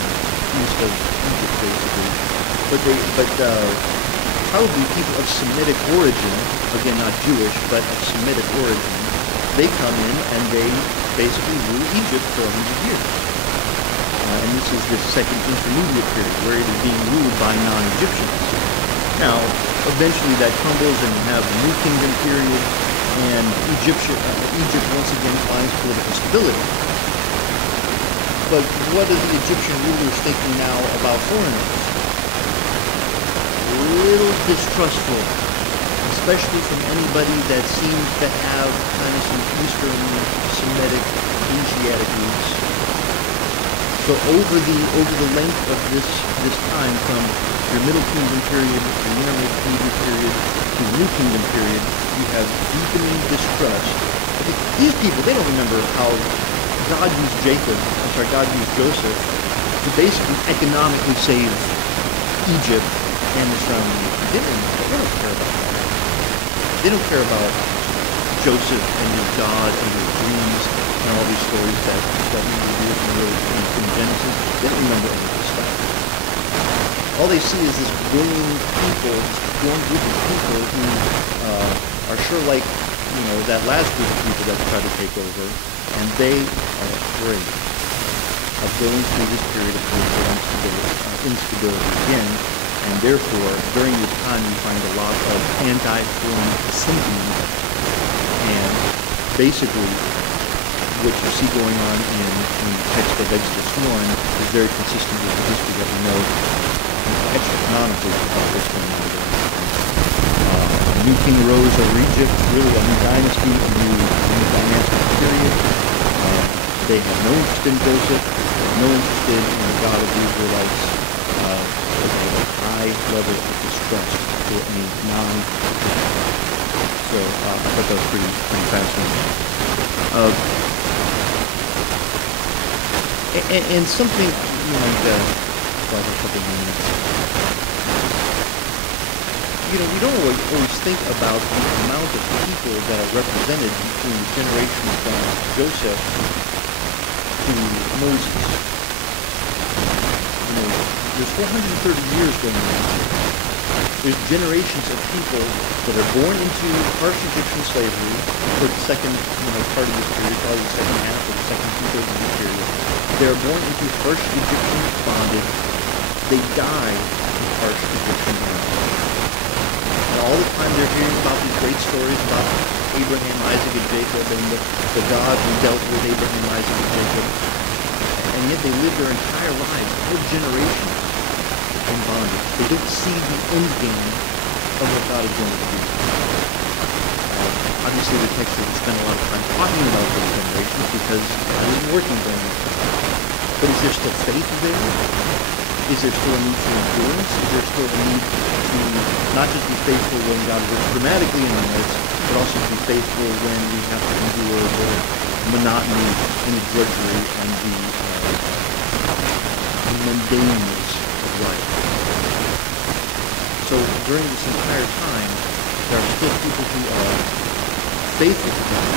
east of Egypt, basically. But probably people of Semitic origin, again not Jewish, but of Semitic origin. They come in and they basically rule Egypt for 100 years. And this is the Second Intermediate period, where it is being ruled by non-Egyptians. Now, eventually that crumbles and you have the New Kingdom period, and Egypt once again finds political stability. But what are the Egyptian rulers thinking now about foreigners? A little distrustful, especially from anybody that seems to have kind of some Eastern Semitic, Asiatic roots. So over the length of this time, from your Middle Kingdom period, your Intermediate period, to the New Kingdom period, you have deepening distrust. These people, they don't remember how God used Joseph to basically economically save Egypt and the surrounding region. They don't care about that. They don't care about Joseph and his God and his dreams and all these stories that we reveal in Genesis. They don't remember any of this stuff. All they see is this growing people, this growing group of people who are sure like, that last group of people that tried to take over, and they are afraid of going through this period of political instability again, and therefore, during this time, you find a lot of anti-foreign sentiment, and basically, what you see going on in the text of Exodus 1 is very consistent with the history that we know extra-canonically about what's going on there. A new king arose over Egypt, really a new dynasty, a new dynastic period. They had no interest in Joseph, no interest in the God of the Israelites. They had a high level of distrust for any So I thought that was pretty fascinating. And something, about a couple of minutes. We don't always think about the amount of people that are represented between the generations from Joseph to Moses. There's 430 years going on. There's generations of people that are born into harsh Egyptian slavery for the second part of this period, probably the second half or the second two-thirds of this period. They're born into harsh Egyptian bondage. They die in harsh Egyptian bondage. And all the time they're hearing about these great stories about Abraham, Isaac, and Jacob, and the God who dealt with Abraham, Isaac, and Jacob. And yet they live their entire lives, whole generations, in bondage. They don't see the end game of what God is going to do. Obviously, the text doesn't spend a lot of time talking about those generations because God isn't working for them. But is there still faith there? Is there still a need for endurance? Is there still a need to not just be faithful when God works dramatically in our midst, but also to be faithful when we have to endure the monotony and the drudgery and the mundaneness of life? So during this entire time, there are still people who are faithful to God,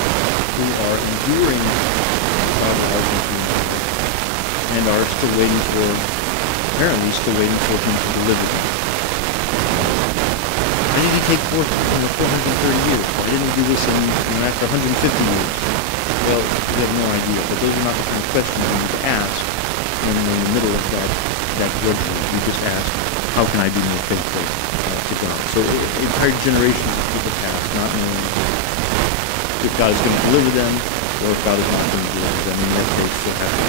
who are enduring our lives and are still waiting for, apparently still waiting for him to deliver them. Why did he take 430 years? Why didn't he do this after 150 years? Well, we have no idea, but those are not the kind of questions we need to ask when we're in the middle of that drudgery. We just ask, how can I be more faithful to God? So entire generations of people pass not knowing if God is going to deliver them or if God is not going to deliver them. In that case, still have to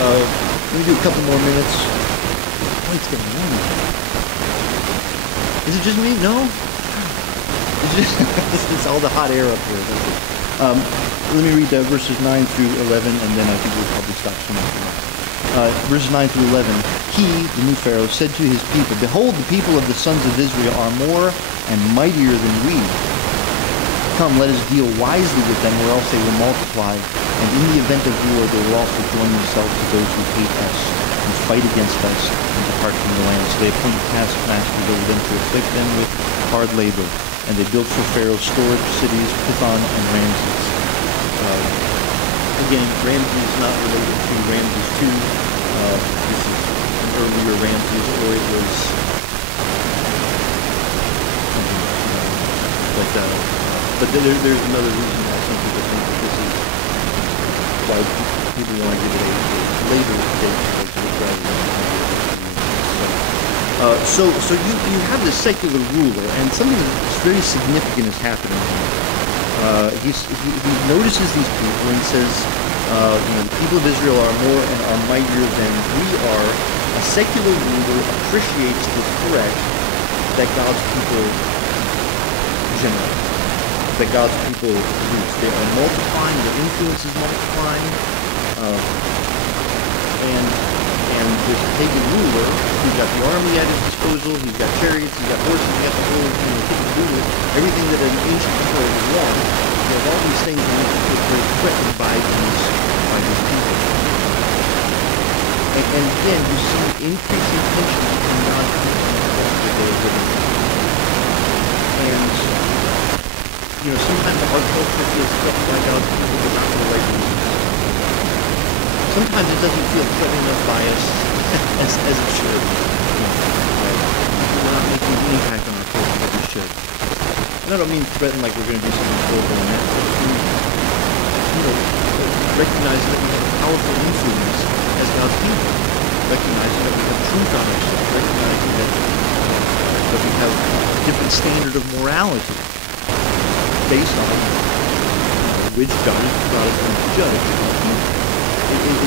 let me do a couple more minutes. Oh, it's getting warm again. Is it just me? No? It's just it's all the hot air up here. Let me read verses 9 through 11, and then I think we'll probably stop soon after that. Verses 9 through 11. He, the new Pharaoh, said to his people, "Behold, the people of the sons of Israel are more and mightier than we. Come, let us deal wisely with them, or else they will multiply. And in the event of war, they will also join themselves to those who hate us and fight against us and depart from the land." So they appointed taskmasters over them to afflict them with hard labor. And they built for Pharaoh storage cities, Pithom and Ramses. Again, Ramses is not related to Ramses II. This is an earlier Ramses, or it was... But there's another reason why some people think that this is why people want to give it a later date rather than so you have this secular ruler, and something that's very significant is happening here. He notices these people and says, the people of Israel are more and are mightier than we are. A secular ruler appreciates the threat that God's people generate, that God's people produce. They are multiplying, their influence is multiplying, and this pagan ruler, he's got the army at his disposal, he's got chariots, he's got horses, he's got the whole ruler, everything that an ancient people would want. He has all these things, and they're threatened by these by his people. And again, you see increasing tension between God's people and the culture they are living in. And, sometimes our culture feels threatened by God's people, but not for the right reasons. Sometimes it doesn't feel threatening enough by us as it should. We're not making an impact on our culture that we should. And I don't mean threaten like we're going to do something horrible in that, but recognizing that we have a powerful influence as God's people, recognizing that we have truth on our side, recognizing that we have a different standard of morality based on which God is going to judge. It is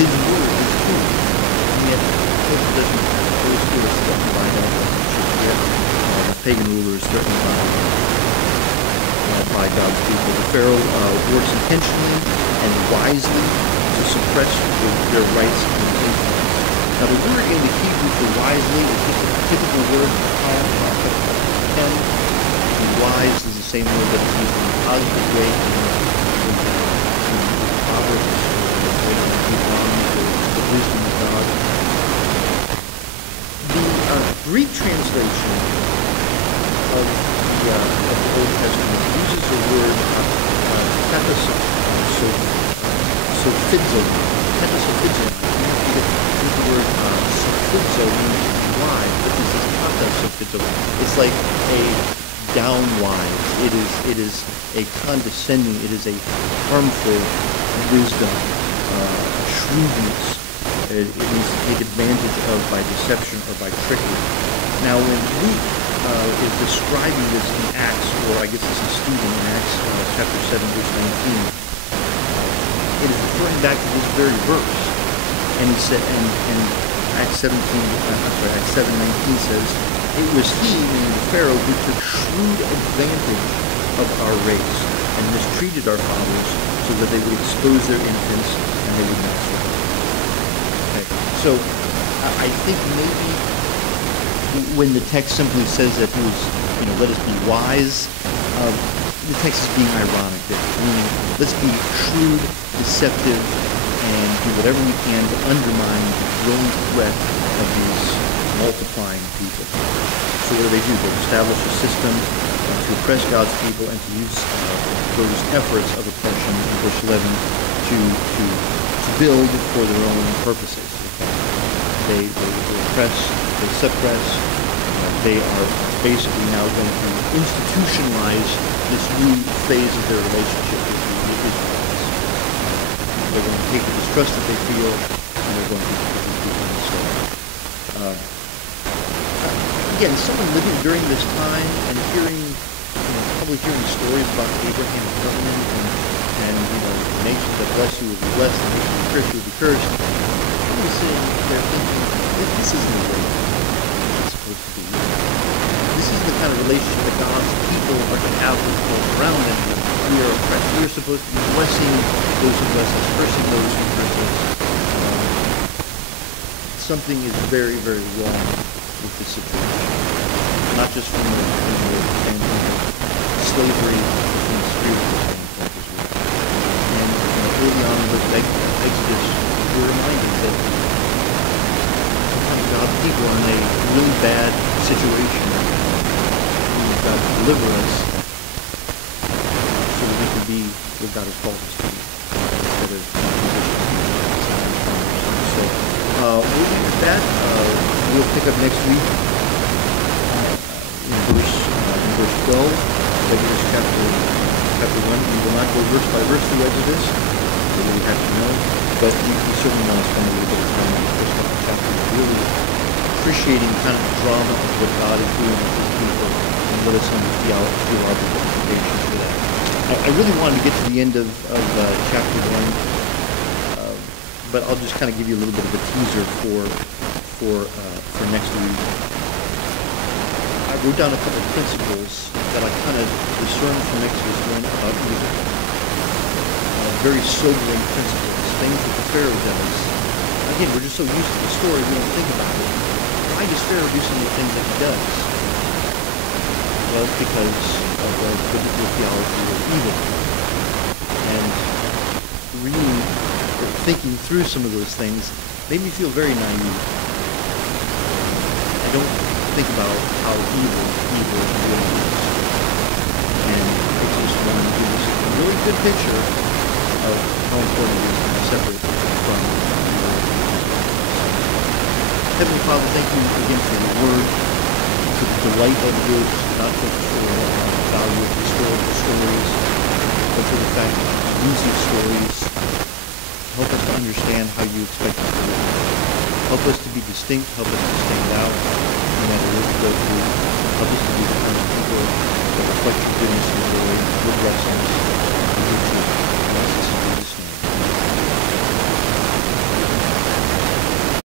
His word, His truth, and yet culture doesn't always feel as threatened by that as it should yet. Pagan rulers threatened by God's people. The Pharaoh works intentionally and wisely to suppress their rights and influence. Now, the word in the Hebrew for wisely is just a typical word and wise is the same word that is used in a positive way in Proverbs, the wisdom of God. The Greek translation of the Old Testament uses the word sophizomai. Use the word sophizo means wise, but this is kata-sophizomai. It's like a down-wise. It is a condescending. It is a harmful wisdom, shrewdness. It means to take advantage of by deception or by trickery. Now, when Luke is describing this in Acts, or I guess this is Stephen in Acts chapter 7, verse 19, it is referring back to this very verse. And he said, and Acts 7:19 says, it was he, meaning the Pharaoh, who took shrewd advantage of our race and mistreated our fathers so that they would expose their infants and they would not survive. Okay, so I think maybe when the text simply says that he was, let us be wise, the text is being ironic there, meaning let's be shrewd, deceptive, and do whatever we can to undermine the growing threat of these multiplying people. So what do? They establish a system to oppress God's people and to use those efforts of oppression in verse 11 to build for their own purposes. They oppress, they suppress, they are basically now going to institutionalize this new phase of their relationship with the Israelites. They're going to take the distrust that they feel, and they're going to do so. Again, someone living during this time and probably hearing stories about Abraham's covenant and the nations that bless you will be blessed, the nations that curse you will be cursed. Probably sitting there thinking, this isn't the way it's supposed to be. This is the kind of relationship that God's people are to have with those around them. We are oppressed. We are supposed to be blessing those who bless us, cursing those who curse us. Something is very, very wrong with this situation. Not just from the standpoint of slavery, but from the spiritual standpoint as well. And early on in the Exodus, we're reminded that sometimes God's people are in a really bad situation. We've got to deliver us so that we can be what God has called us to be. Instead of so we'll leave it at that. We'll pick up next week in verse 12, Exodus chapter 1. We will not go verse by verse through Exodus, so we have to know, but we certainly want to spend a little bit of time on the first couple of chapters, really appreciating kind of the drama of what God is doing with His people and what are some of the theological implications for that. I really wanted to get to the end of chapter 1. But I'll just kind of give you a little bit of a teaser for next week. I wrote down a couple of principles that I kind of discerned from Exodus 1 about Israel. Very sobering principles, things that the Pharaoh does. Again, we're just so used to the story, we don't think about it. Why does Pharaoh do some of the things that he does? Well, it's because of the biblical theology of evil. And reading or thinking through some of those things made me feel very naive. I don't think about how evil really is. And I just want to give us a really good picture of how important it is to be separate from Heavenly Father, thank you again for your word, for the delight of it, not just for the value of historical stories, but for the fact that use these stories help us to understand how you expect us to live. Help us to be distinct, help us to stand out, no matter what we go through.